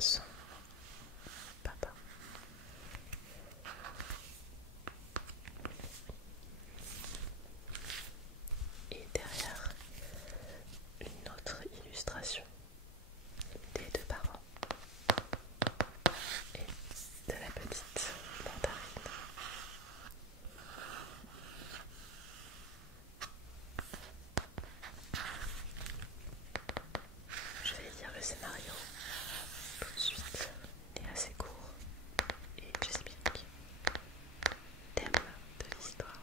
son papa. Et derrière, une autre illustration des deux parents et de la petite mandarine. Je vais lire le scénario tout de suite. Il est assez court et j'explique. Thème de l'histoire.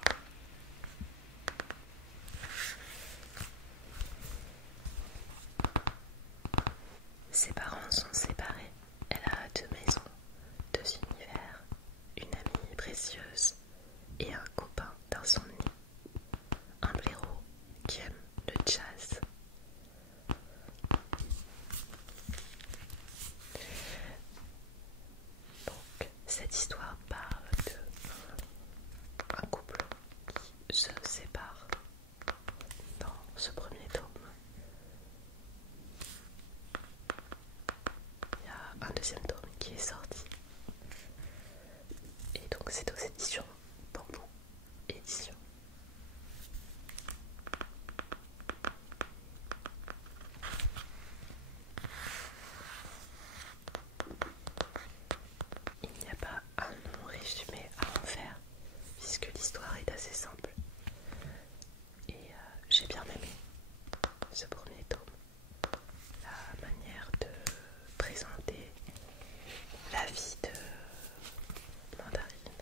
Ses parents sont séparés. Elle a deux maisons, deux univers, une amie précieuse et un copain d'insomnie. Un blaireau qui aime le jazz. Donc, cette histoire parle d'un couple qui se sépare dans ce premier tome. Il y a un deuxième tome qui est sorti. Et donc c'est aux éditions Bambou Édition. Il n'y a pas un long résumé à en faire puisque l'histoire est assez simple. Et j'ai bien aimé ce premier tome. La manière de présenter la vie de Mandarine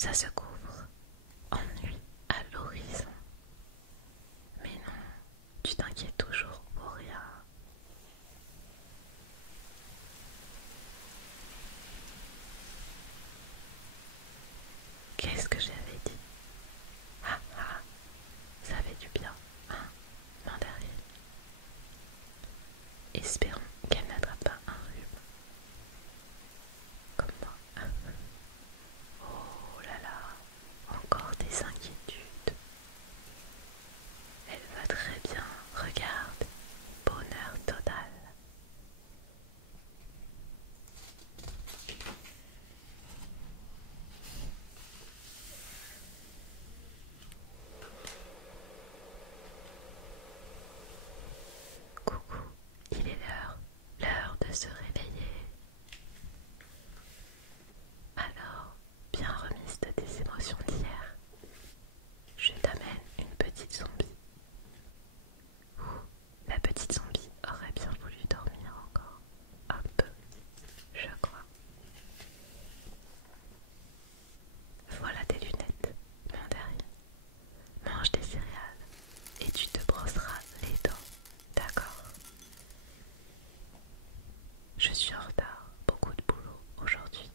ça se couvre en nuit à l'horizon. Mais non, tu t'inquiètes toujours pour rien. Qu'est-ce que j'avais dit? Ah ah, ça fait du bien, hein, Mandarine. Espérons qu'elle n'attrape pas un rhume, comme moi. Oh là là, encore des inquiétudes. Elle va très bien, regarde, bonheur total. Coucou, il est l'heure de se réveiller. Alors, bien remise de tes émotions d'hier, je t'amène une petite zombie. Ouh, la petite zombie aurait bien voulu dormir encore un peu, je crois. Voilà tes lunettes, Mandarine. Mange des céréales et tu te brosseras les dents, d'accord? Je suis en retard, beaucoup de boulot aujourd'hui.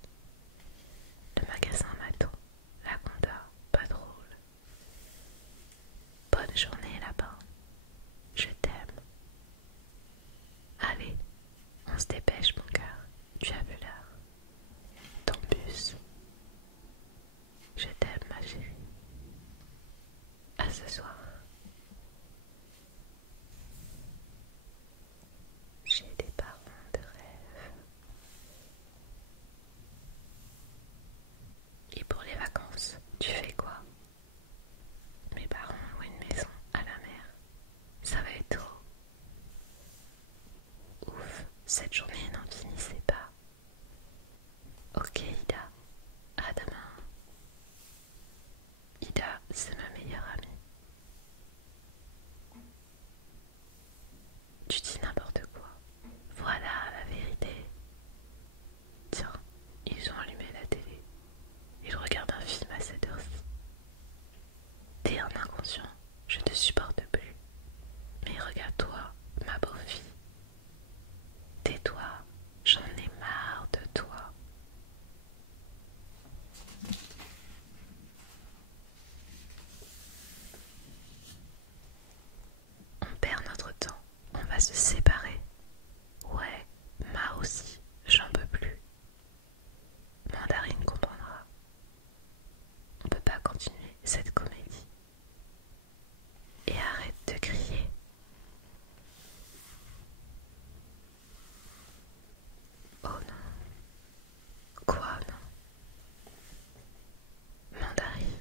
Le magasin m'attend, la compta, pas drôle. Bonne journée là-bas, je t'aime. Allez, on se dépêche mon cœur, tu as vu l'heure. Ton bus, je t'aime ma chérie. À ce soir. J'ai des parents de rêve. Et pour les vacances, tu fais quoi? Mes parents louent une maison à la mer. Ça va être trop. Ouf, cette journée n'en finissait pas. Ok Ida, à demain. Ida, c'est ma meilleure amie. Tu dis n'importe quoi. Voilà la vérité. Tiens, ils ont allumé la télé. Ils regardent un film à cette heure-ci. T'es un inconscient, je te supporte plus. Mais regarde-toi, ma pauvre fille. Tais-toi, j'en ai marre de toi. On perd notre temps, on va se séparer. Ouais, moi aussi, j'en peux plus. Mandarine comprendra. On peut pas continuer cette comédie. Et arrête de crier. Oh non. Quoi non? Mandarine.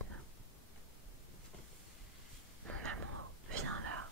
Mon amour, viens là.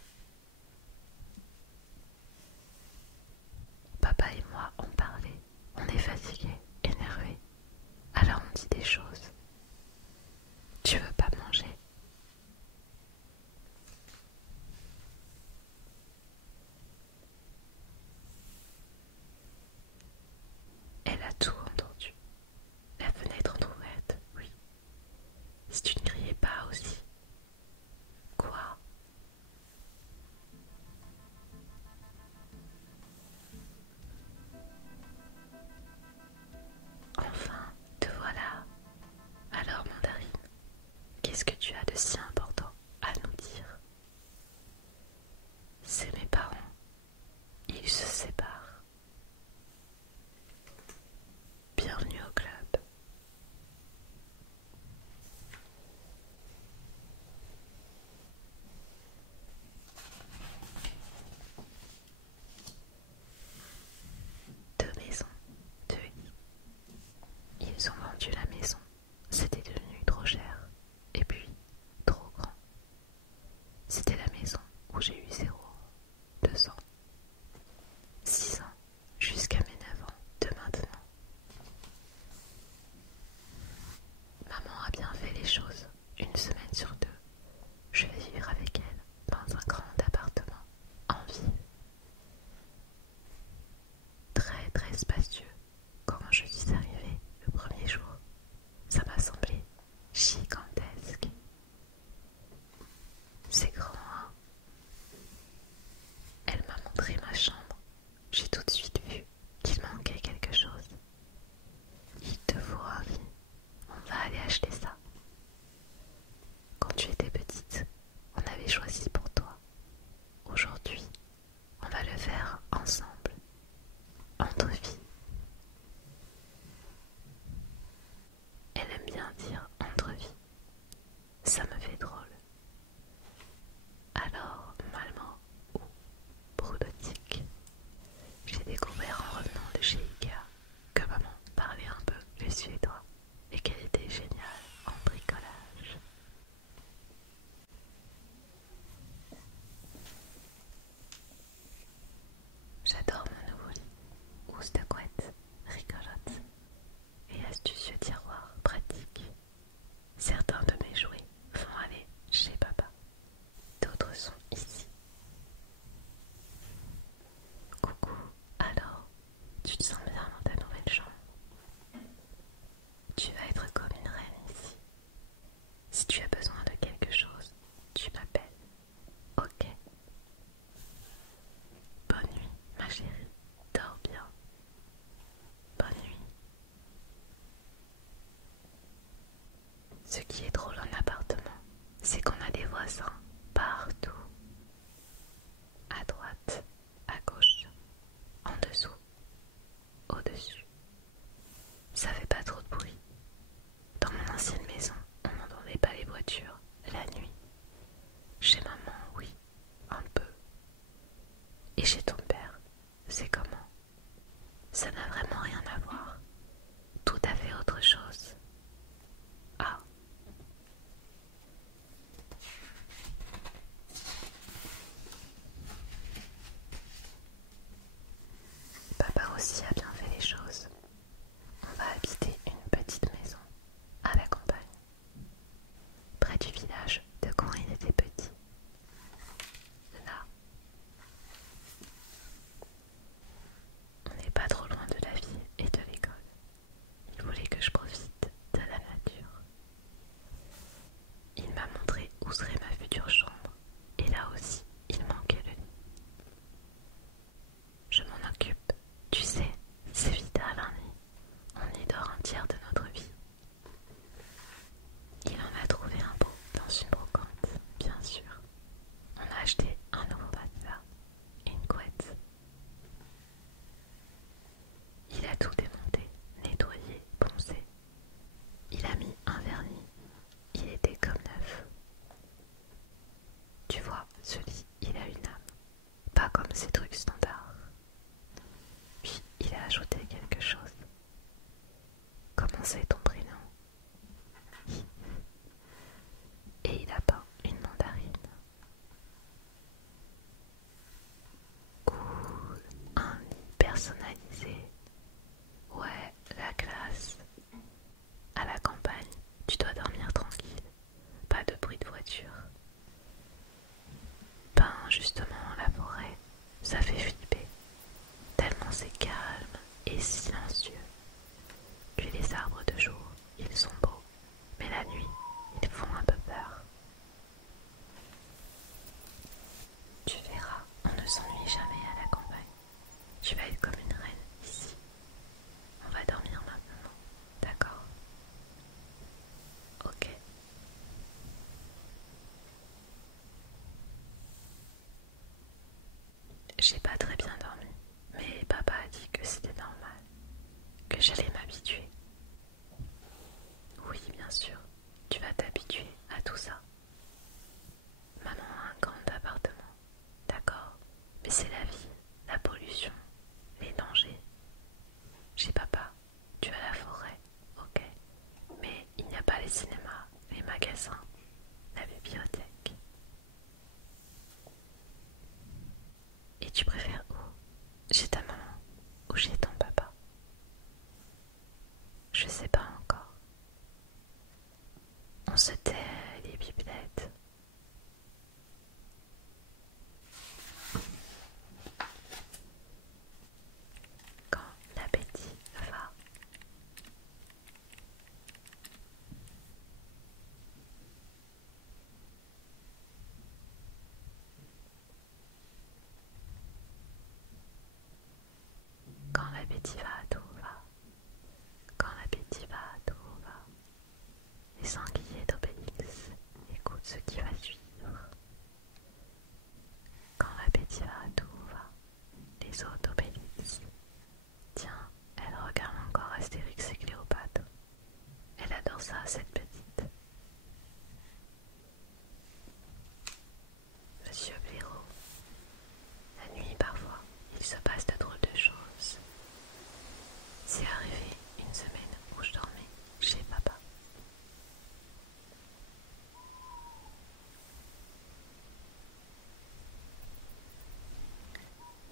autres sont ici. Coucou, alors, tu te sens bien dans ta nouvelle chambre? Tu vas être comme une reine ici. Si tu as besoin de quelque chose, tu m'appelles. Ok. Bonne nuit, ma chérie. Dors bien. Bonne nuit. Ce qui est drôle en appartement, c'est qu'on a des voisins partout. À droite, à gauche, en dessous, au-dessus. Ça fait pas trop de bruit. Dans mon ancienne maison, on n'entendait pas les voitures la nuit. Chez maman, oui, un peu. Et chez ton père, c'est comment? Ça n'a vraiment rien à voir. Tout à fait autre chose. Ah. Papa aussi a bien fait les choses. On va habiter une petite maison à la campagne, près du village de quand il était petit. Là, on n'est pas trop loin de la ville et de l'école. Il voulait que je profite de la nature. Il m'a montré où serait ma future chambre, et là aussi, il manquait le lit. Je m'en occupe, tu sais, c'est vital un lit. On y dort un tiers de notre vie. Il en a trouvé un beau dans une brocante, bien sûr. On a acheté un nouveau matelas et une couette. Il a tout démonté, nettoyé, poncé. Il a mis un vernis. Il était comme neuf. Tu vois, ce lit, il a une âme. Pas comme ces trucs standards. Puis il a ajouté quelque chose. Comment c'est ton prénom? Et il a peint une mandarine. Cool, un lit personnalisé. Ouais, la classe. À la campagne, tu dois dormir tranquille. Pas de bruit de voiture. Ben justement, la forêt, ça fait flipper. Tellement c'est calme et silencieux. Puis les arbres de jour, ils sont beaux. Mais la nuit, ils font un peu peur. Tu verras, on ne s'ennuie jamais à la campagne. Tu vas être comme une reine ici. On va dormir maintenant, d'accord? Ok. J'ai pas très bien dormi, mais papa a dit que c'était normal, que j'allais m'habituer. Oui, bien sûr, tu vas t'habituer à tout ça. Maman a un grand appartement, d'accord, mais c'est la vie, la pollution, les dangers. Chez papa, tu as la forêt, ok, mais il n'y a pas les cinémas, les magasins, la bibliothèque. Et tu préfères où? Chez ta maman ou chez ton papa? Je sais pas encore. On se tait les pipelettes. Quand l'appétit va. Quand l'appétit va, tout va. Quand l'appétit va, tout va. Les sangliers d'Obélix, écoute ce qui va suivre. Quand l'appétit va, tout va. Les os d'Obélix. Tiens, elle regarde encore Astérix et Cléopâtre. Elle adore ça, cette petite. Monsieur Blaireau, la nuit parfois, il se passe de drôles de choses. C'est arrivé une semaine où je dormais chez papa.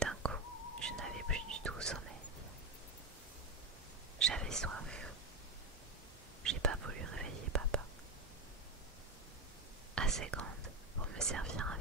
D'un coup, je n'avais plus du tout sommeil. J'avais soif. J'ai pas voulu réveiller papa. Assez grande pour me servir un